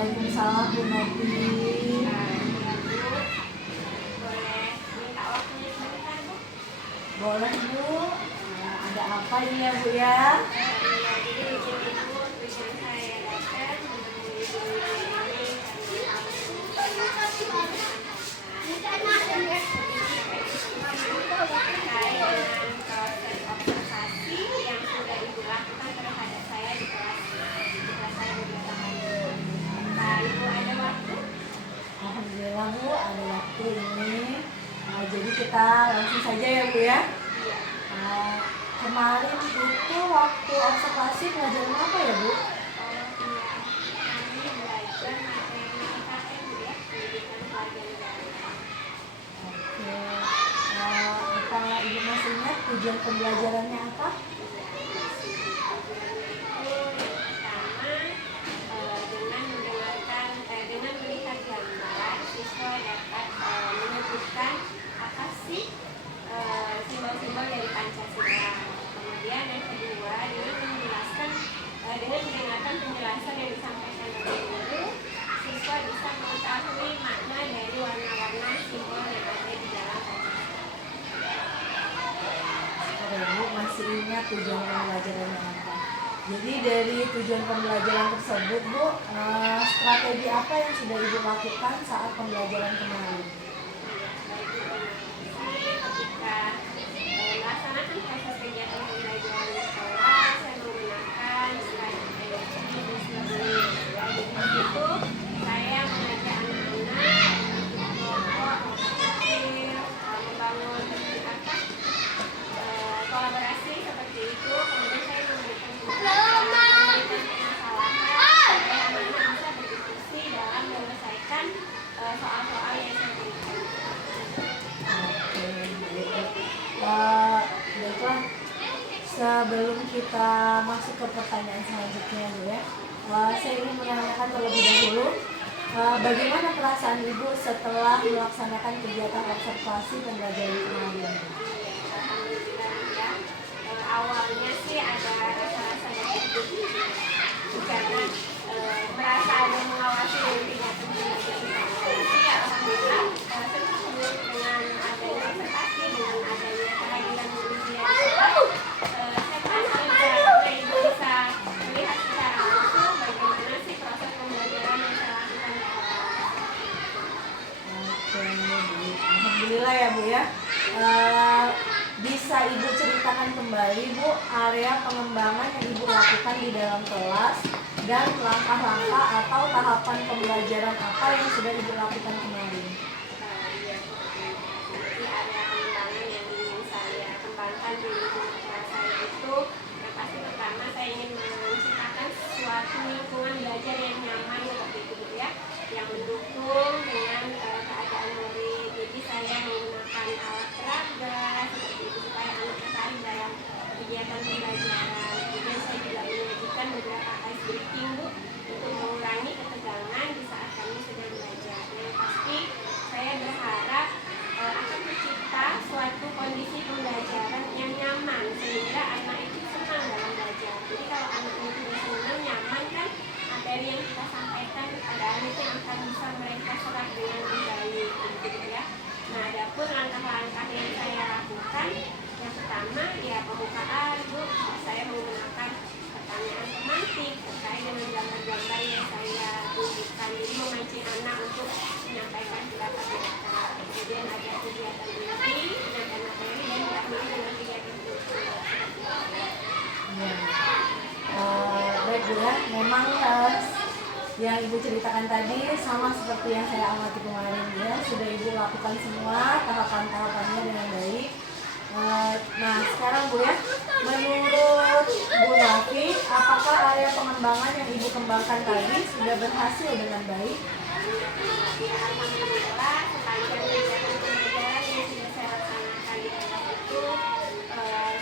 Waalaikumsalam Bu Novi. Boleh minta waktunya sebentar, Bu? Boleh Bu. Ada apa ini ya Bu ya? Jadi izin Ibu, tujuan saya datang menemui Ibu ini terkait dengan proses observasi yang sudah Ibu lakukan terhadap saya di kelas saya beberapa hari. Apa Ibu ada waktu? Alhamdulillah Bu, ada waktu ini. Jadi kita langsung saja ya Bu ya. Iya. Kemarin itu waktu observasi pelajaran apa ya Bu? Kami belajar materi IKN, Bu ya, pendidikan keluarga negara. Oke. Apa Ibu masih ingat tujuan pembelajarannya apa? Dengan melihat gambar, siswa dapat menyebutkan apa sih simbol-simbol dari Pancasila. Kemudian yang kedua, dengan mendengarkan penjelasan yang disampaikan oleh guru, siswa bisa mengetahui makna dari warna-warna simbol yang ada di dalam Pancasila. Oke Bu, masih ingat tujuan pembelajarannya apa? Jadi dari tujuan pembelajaran tersebut Bu, strategi apa yang sudah Ibu lakukan saat pembelajaran kemarin? Ketika melaksanakan proses kegiatan pembelajaran di sekolah, saya menggunakan slide PowerPoint di Slide. Jadi di situ saya mengajak anak-anak untuk kelompok, membangun kolaborasi seperti itu. Kemudian saya memberikan permasalahan supaya anak-anak bisa berdiskusi dalam menyelesaikan soal-soal yang saya berikan. Baiklah, sebelum kita masuk ke pertanyaan selanjutnya Bu ya, saya ingin menanyakan terlebih dahulu, bagaimana perasaan Ibu setelah melaksanakan kegiatan observasi pembelajaran kemarin? Alhamdulillah ya. Awalnya sih ada rasa-rasa negatif karena merasa ada mengawasi dari kegiatan pembelajaran. Tapi ya alhamdulillah senang dengan adanya observasi, dengan adanya kehadiran guru dia. Saya merasa lega karena Ibu bisa melihat secara langsung bagaimana sih proses pembelajaran yang saya lakukan di kelas. Oke, baik. Alhamdulillah ya Bu ya. Bisa Ibu ceritakan kembali Bu area pengembangan yang Ibu lakukan di dalam kelas dan langkah-langkah atau tahapan pembelajaran apa yang sudah Ibu lakukan kemarin? Iya, jadi area pengembangan yang ingin saya kembangkan di lingkungan kelas saya itu yang pasti pertama saya ingin menciptakan suatu lingkungan belajar yang nyaman seperti itu gitu ya, yang mendukung dengan keadaan murid. Jadi saya menggunakan alat peraga seperti itu supaya anak tertarik dalam kegiatan pembelajaran. Kemudian saya juga menyajikan beberapa ice breaking Bu untuk mengurangi ketegangan di saat kami sedang belajar. Yang pasti saya berharap akan tercipta suatu kondisi pembelajaran yang nyaman sehingga anak itu senang dalam belajar. Jadi kalau anak itu sudah senang, nyaman kan materi yang kita sampaikan kepada anak itu akan bisa mereka serap dengan baik gitu ya. Nah, adapun langkah-langkah yang saya lakukan, yang pertama ya pembukaan Bu, saya menggunakan pertanyaan pemantik terkait dengan gambar-gambar yang saya tunjukkan, jadi memancing anak untuk menyampaikan pendapat mereka. Kemudian ada kegiatan inti, penyampaian materi dan diakhiri dengan kegiatan kultural. Ya. Baik Bu ya, memang yang Ibu ceritakan tadi sama seperti yang saya amati kemarin ya, sudah Ibu lakukan semua tahapan-tahapannya dengan baik. Nah sekarang Bu ya, menurut Bu Novi, apakah area pengembangan yang Ibu kembangkan tadi sudah berhasil dengan baik? Ya, alhamdulillah sepanjang kegiatan pembelajaran yang sudah saya laksanakan di kelas itu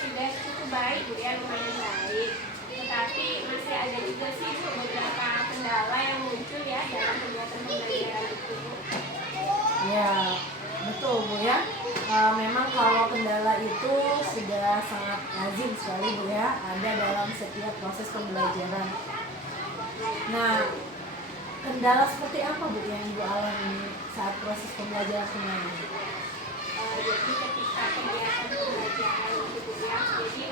sudah cukup baik Bu ya, lumayan baik. Tetapi masih ada juga sih Bu beberapa kendala yang muncul ya dalam kegiatan pembelajaran itu Bu. Ya, betul Bu ya. Memang kalau kendala itu sudah sangat lazim sekali Bu ya, ada dalam setiap proses pembelajaran. Nah, kendala seperti apa Bu yang Ibu alami saat proses pembelajaran kemarin? Jadi ketika kegiatan pembelajaran gitu ya, jadi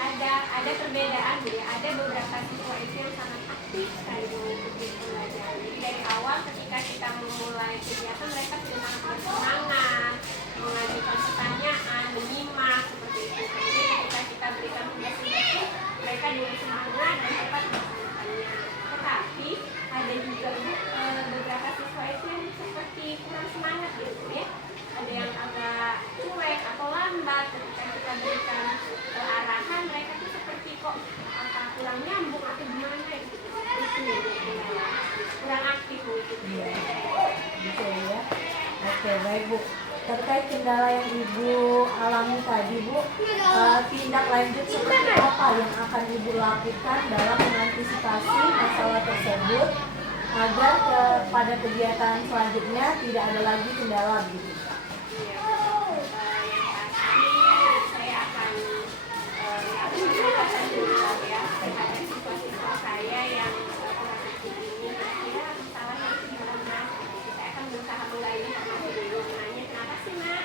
ada perbedaan gitu ya, ada beberapa siswa itu yang sangat aktif sekali mengikuti pembelajaran. Jadi dari awal ketika kita memulai kegiatan mereka sudah sangat bersemangat, mengajukan pertanyaan, menyimak seperti itu. Kemudian ketika kita berikan tugas-tugas, mereka juga semangat dan cepat melaksanakannya. Tetapi ada juga beberapa siswa itu yang seperti kurang semangat gitu ya. Ada yang agak cuek atau lambat ketika kita berikan arahan, mereka tuh seperti kok apa kurang nyambung atau gimana gitu. Itu kurang aktif mengikuti. Gitu ya. Oke, baik Bu. Terkait kendala yang Ibu alami tadi Bu, tindak lanjut seperti apa yang akan Ibu lakukan dalam mengantisipasi masalah tersebut agar pada kegiatan selanjutnya tidak ada lagi kendala gitu? Yang pasti saya akan menyampaikan dulu ya terhadap siswa-siswa saya yang kurang aktif ini, kira-kira masalahnya itu di mana. Saya akan berusaha menggali informasi dulu, menanya kenapa sih nak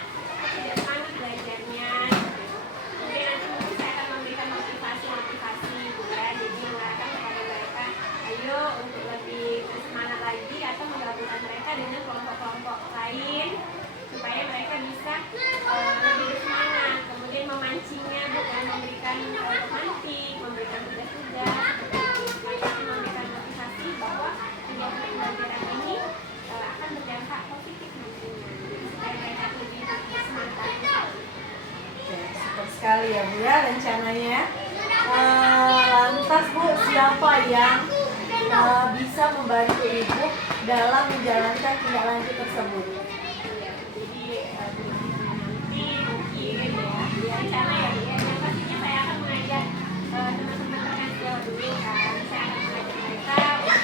tidak semangat belajarnya. Kemudian nanti mungkin saya akan memberikan motivasi juga, jadi mengarahkan kepada mereka, ayo untuk lebih bersemangat lagi atau menggabungkan mereka dengan kelompok-kelompok lain supaya mereka bisa lebih bersemangat. Kemudian memancingnya bukan memberikan pemantik, memberikan tugas-tugas seperti itu, tapi memberikan motivasi bahwa kegiatan pembelajaran ini akan berdampak positif nantinya supaya mereka lebih bersemangat. Oke, super sekali ya Bu ya rencananya. Lantas Bu, siapa yang bisa membantu Ibu dalam menjalankan tindak lanjut tersebut? Nanti mungkin ya rencana ya yang pastinya saya akan mengajak teman-teman rekan sejawat dulu kan. Saya akan mengajak mereka untuk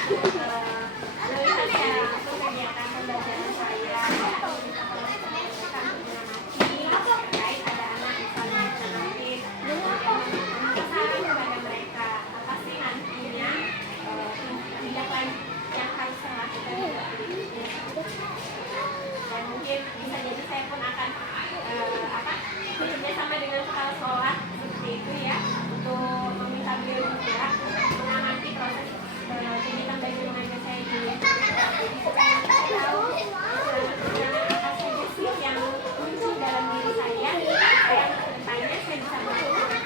melihat secara langsung kegiatan pembelajaran saya. Saya akan meminta tolong kepada mereka untuk mengamati terkait ada anak misalnya yang sakit, kemudian meminta saran kepada mereka apa sih nantinya tindak lanjut yang harus saya lakukan berikutnya. Dan mungkin bisa jadi saya pun akan bekerja sama dengan kepala sekolah seperti itu ya, untuk meminta beliau juga mengamati proses kegiatan belajar mengajar saya di jadi supaya saya tahu kekurangan apa saja sih yang muncul dalam diri saya supaya kedepannya saya bisa melakukan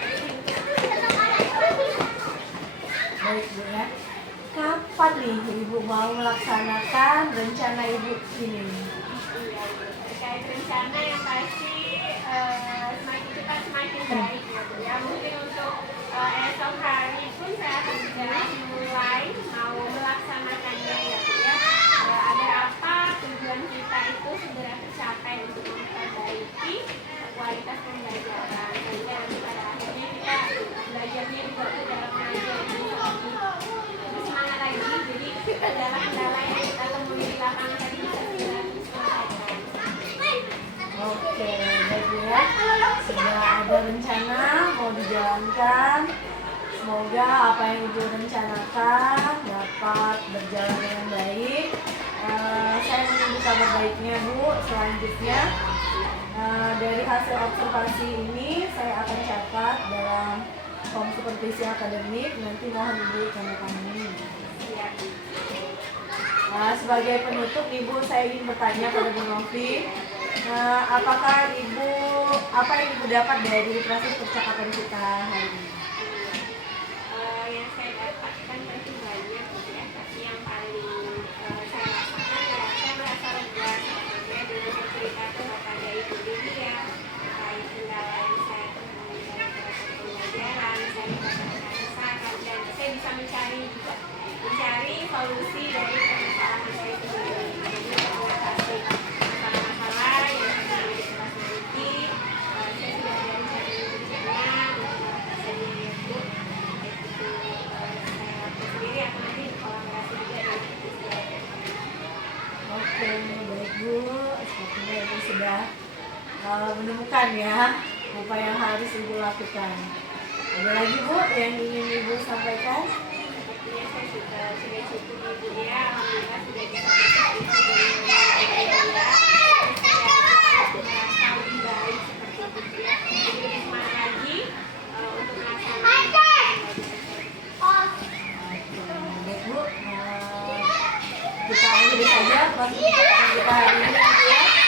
Baik Bu ya. Kapan nih Ibu mau melaksanakan rencana Ibu ini? terkait rencana yang pasti semakin cepat semakin baik gitu ya. Mungkin untuk esok hari pun saya akan sudah mulai mau melaksanakannya ya Bu ya. Agar apa tujuan kita itu segera tercapai untuk memperbaiki kualitas pembelajaran sehingga nanti pada akhirnya kita belajarnya juga dalam mengajar ini lebih semangat lagi. Jadi kendala-kendala yang kita temui di lapangan tadi bisa segera diselesaikan. Oke, baik Bu ya. Sudah ada rencana mau dijalankan. Semoga apa yang Ibu rencanakan dapat berjalan dengan baik. Saya menunggu kabar baiknya Bu. Selanjutnya dari hasil observasi ini saya akan catat dalam form supervisi akademik. Nanti mohon Ibu tanda tangani. Sebagai penutup Ibu, saya ingin bertanya pada Bu Novi, apakah Ibu, apa yang Ibu dapat dari proses percakapan kita hari ini? Yang saya dapatkan tentu banyak ya, tapi yang paling saya rasakan ya saya merasa lega sebetulnya dengan bercerita kepada Ibu Lydia terkait kendala yang saya temui dalam proses pembelajaran. Saya mendapatkan saran dan saya bisa mencari solusi dari permasalahan saya sendiri. Jadi mengatasi masalah-masalah yang terjadi di kelas nanti, saya sudah ada rencana berikutnya untuk mengatasinya ya Bu. Saya lakukan sendiri atau nanti kolaborasi juga dengan pihak. Oke, baik Bu. Sepertinya Ibu sudah menemukan ya apa yang harus Ibu lakukan. Ada lagi Bu yang ingin Ibu sampaikan? Sepertinya saya sudah cukup Ibu ya. alhamdulillah sudah bisa berkomunikasi dengan dia. Terus saya merasa lebih baik seperti itu ya. Jadi lebih semangat lagi untuk melaksanakan pembelajaran. Oke, Bu, kita akhiri saja podcast kita hari ini ya.